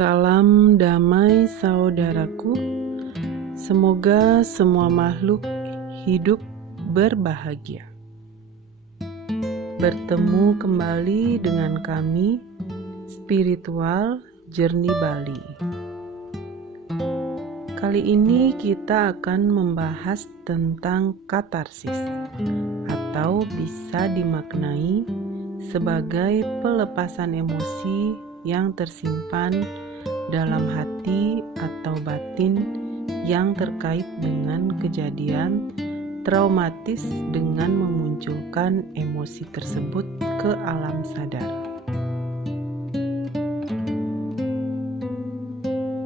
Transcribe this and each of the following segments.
Salam damai saudaraku, semoga semua makhluk hidup berbahagia. Bertemu kembali dengan kami, Spiritual Journey Bali. Kali ini kita akan membahas tentang katarsis, atau bisa dimaknai sebagai pelepasan emosi yang tersimpan dalam hati atau batin yang terkait dengan kejadian traumatis dengan memunculkan emosi tersebut ke alam sadar.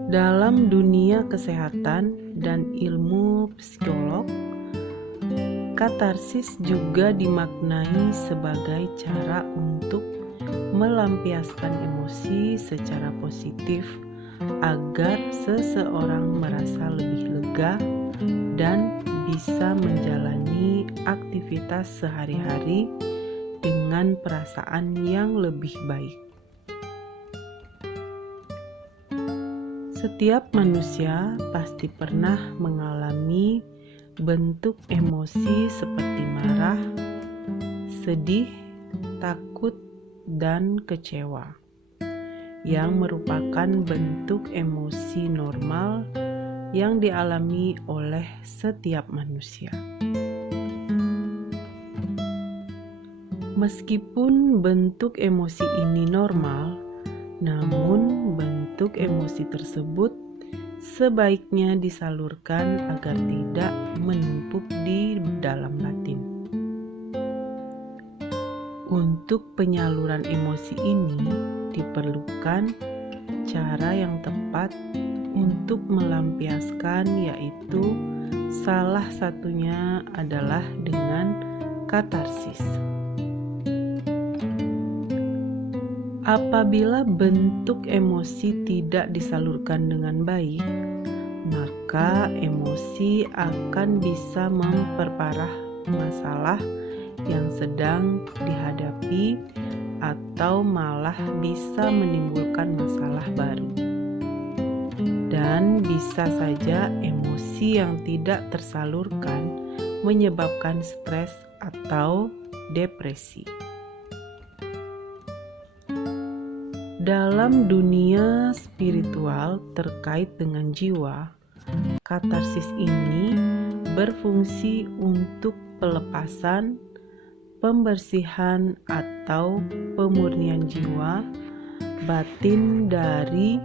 Dalam dunia kesehatan dan ilmu psikolog, katarsis juga dimaknai sebagai cara untuk melampiaskan emosi secara positif agar seseorang merasa lebih lega dan bisa menjalani aktivitas sehari-hari dengan perasaan yang lebih baik. Setiap manusia pasti pernah mengalami bentuk emosi seperti marah, sedih, takut, dan kecewa, yang merupakan bentuk emosi normal yang dialami oleh setiap manusia. Meskipun bentuk emosi ini normal, namun bentuk emosi tersebut sebaiknya disalurkan agar tidak menumpuk di dalam batin. Untuk penyaluran emosi ini diperlukan cara yang tepat untuk melampiaskan, yaitu salah satunya adalah dengan katarsis. Apabila bentuk emosi tidak disalurkan dengan baik, maka emosi akan bisa memperparah masalah yang sedang dihadapi atau malah bisa menimbulkan masalah baru. Dan bisa saja emosi yang tidak tersalurkan menyebabkan stres atau depresi. Dalam dunia spiritual terkait dengan jiwa, katarsis ini berfungsi untuk pelepasan, pembersihan atau pemurnian jiwa batin dari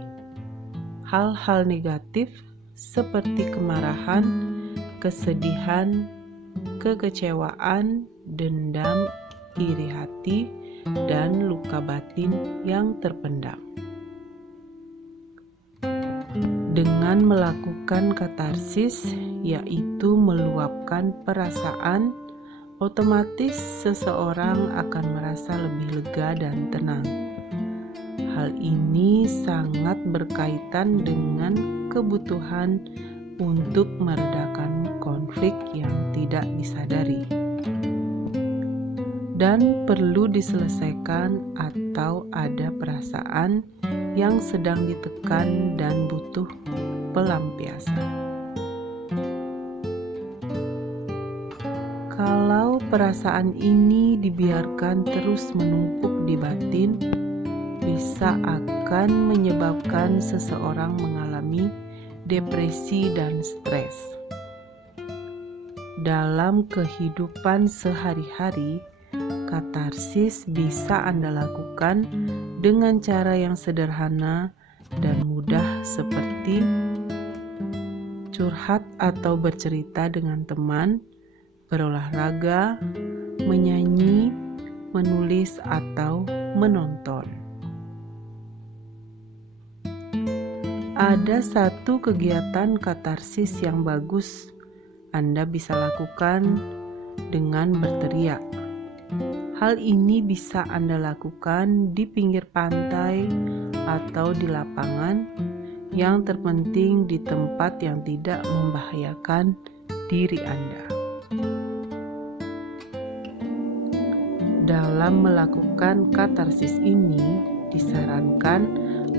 hal-hal negatif seperti kemarahan, kesedihan, kekecewaan, dendam, iri hati, dan luka batin yang terpendam. Dengan melakukan katarsis, yaitu meluapkan perasaan, otomatis seseorang akan merasa lebih lega dan tenang. Hal ini sangat berkaitan dengan kebutuhan untuk meredakan konflik yang tidak disadari dan perlu diselesaikan, atau ada perasaan yang sedang ditekan dan butuh pelampiasan. Kalau perasaan ini dibiarkan terus menumpuk di batin, bisa akan menyebabkan seseorang mengalami depresi dan stres. Dalam kehidupan sehari-hari, katarsis bisa Anda lakukan dengan cara yang sederhana dan mudah seperti curhat atau bercerita dengan teman, berolahraga, menyanyi, menulis, atau menonton. Ada satu kegiatan katarsis yang bagus Anda bisa lakukan dengan berteriak. Hal ini bisa Anda lakukan di pinggir pantai atau di lapangan, yang terpenting di tempat yang tidak membahayakan diri Anda. Dalam melakukan katarsis ini, disarankan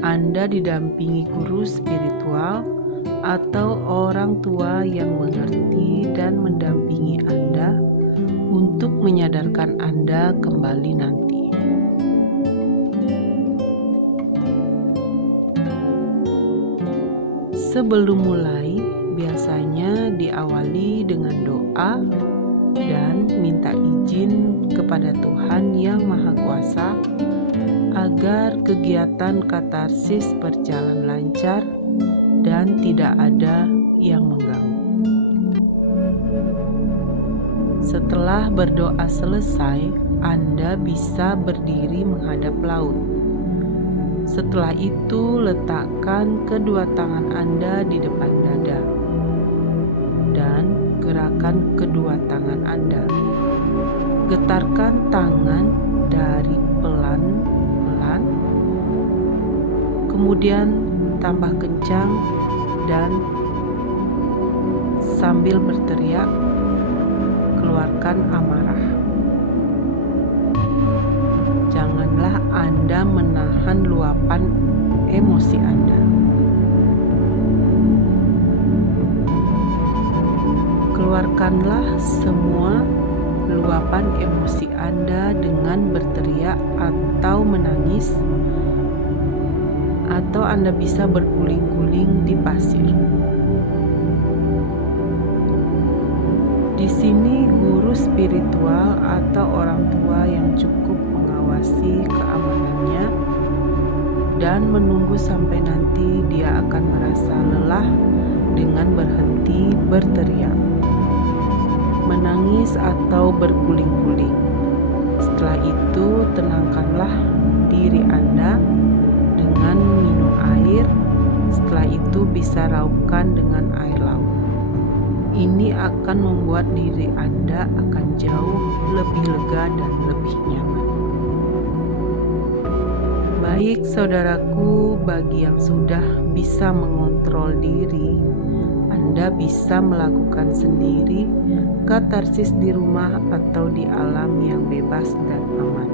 Anda didampingi guru spiritual atau orang tua yang mengerti dan mendampingi Anda untuk menyadarkan Anda kembali nanti. Sebelum mulai, biasanya diawali dengan doa dan minta izin kepada Tuhan Yang Maha Kuasa agar kegiatan katarsis berjalan lancar dan tidak ada yang mengganggu. Setelah berdoa selesai, Anda bisa berdiri menghadap laut. Setelah itu, letakkan kedua tangan Anda di depan dada dan gerakan kedua tangan Anda. Getarkan tangan dari pelan-pelan, kemudian tambah kencang dan sambil berteriak, keluarkan amarah. Janganlah Anda menahan luapan emosi Anda. Keluarkanlah semua luapan emosi Anda dengan berteriak atau menangis, atau Anda bisa berguling-guling di pasir. Di sini guru spiritual atau orang tua yang cukup mengawasi keamanannya dan menunggu sampai nanti dia akan merasa lelah dengan berhenti berteriak, menangis atau berguling-guling. Setelah itu, tenangkanlah diri Anda dengan minum air. Setelah itu bisa raupkan dengan air laut. Ini akan membuat diri Anda akan jauh lebih lega dan lebih nyaman. Baik saudaraku, bagi yang sudah bisa mengontrol diri, Anda bisa melakukan sendiri katarsis di rumah atau di alam yang bebas dan aman.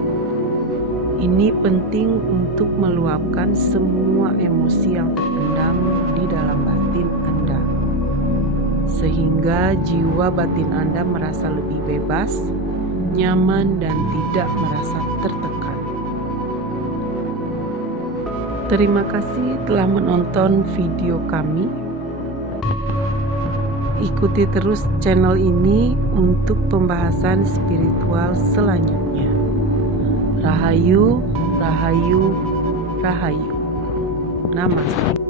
Ini penting untuk meluapkan semua emosi yang terpendam di dalam batin Anda, sehingga jiwa batin Anda merasa lebih bebas, nyaman, dan tidak merasa tertekan. Terima kasih telah menonton video kami. Ikuti terus channel ini untuk pembahasan spiritual selanjutnya. Rahayu, Rahayu, Rahayu. Namaste.